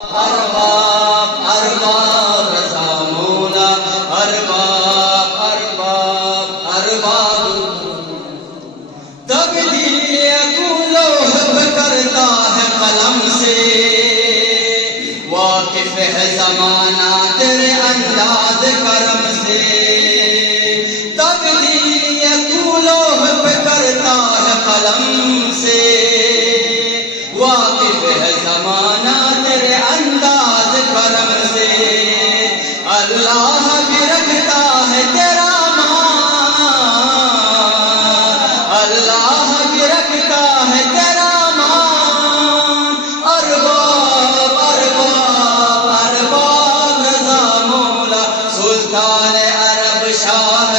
ارباب ارباب رضا مولا ارباب ارباب ارباب تقدیر کو لوح کرتا ہے قلم سے واقف ہے زمانہ تیرے انداز کرم سے تقدیر کو لوح کرتا ہے قلم سے واقف ہے زمانہ تیرے انداز کرم سے اللہ بھی رکھتا ہے تیرا مان اللہ بھی رکھتا ہے تیرا مان ارباب ارباب ارباب رضا مولا سلطان عرب شاہ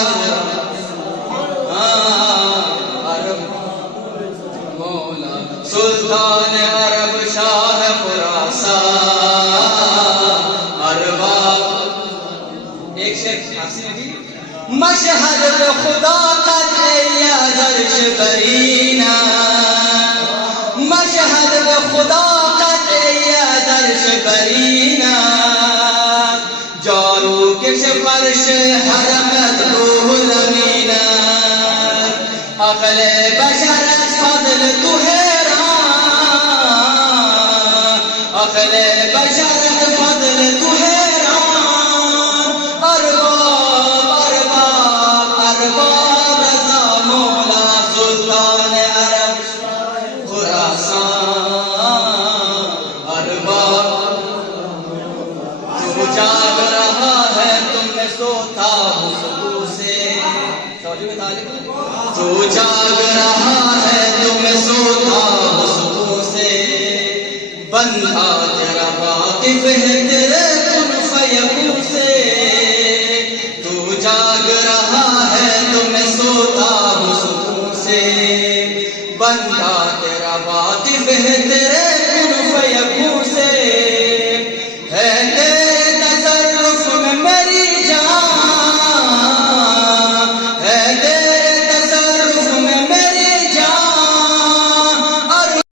سلطان عرب شاہ خراسان ارباب ایک شیخ مشہد پہ خدا قد یا درش برینا مشہد پہ خدا قد یا درش برینا جارو کش فرش حرمت روح لمینا عقل بشر فضل تو ہے عقل بشر فضل تو حیران ارباب ارباب ارباب رضا مولا سلطان عرب خراسان ارباب تو جاگ رہا ہے تم میں سوتا ہو سکو سے تو جاگ رہا ہے تم میں سوتا ہو سکو سے بندہ تیرا واقف ہے تیرے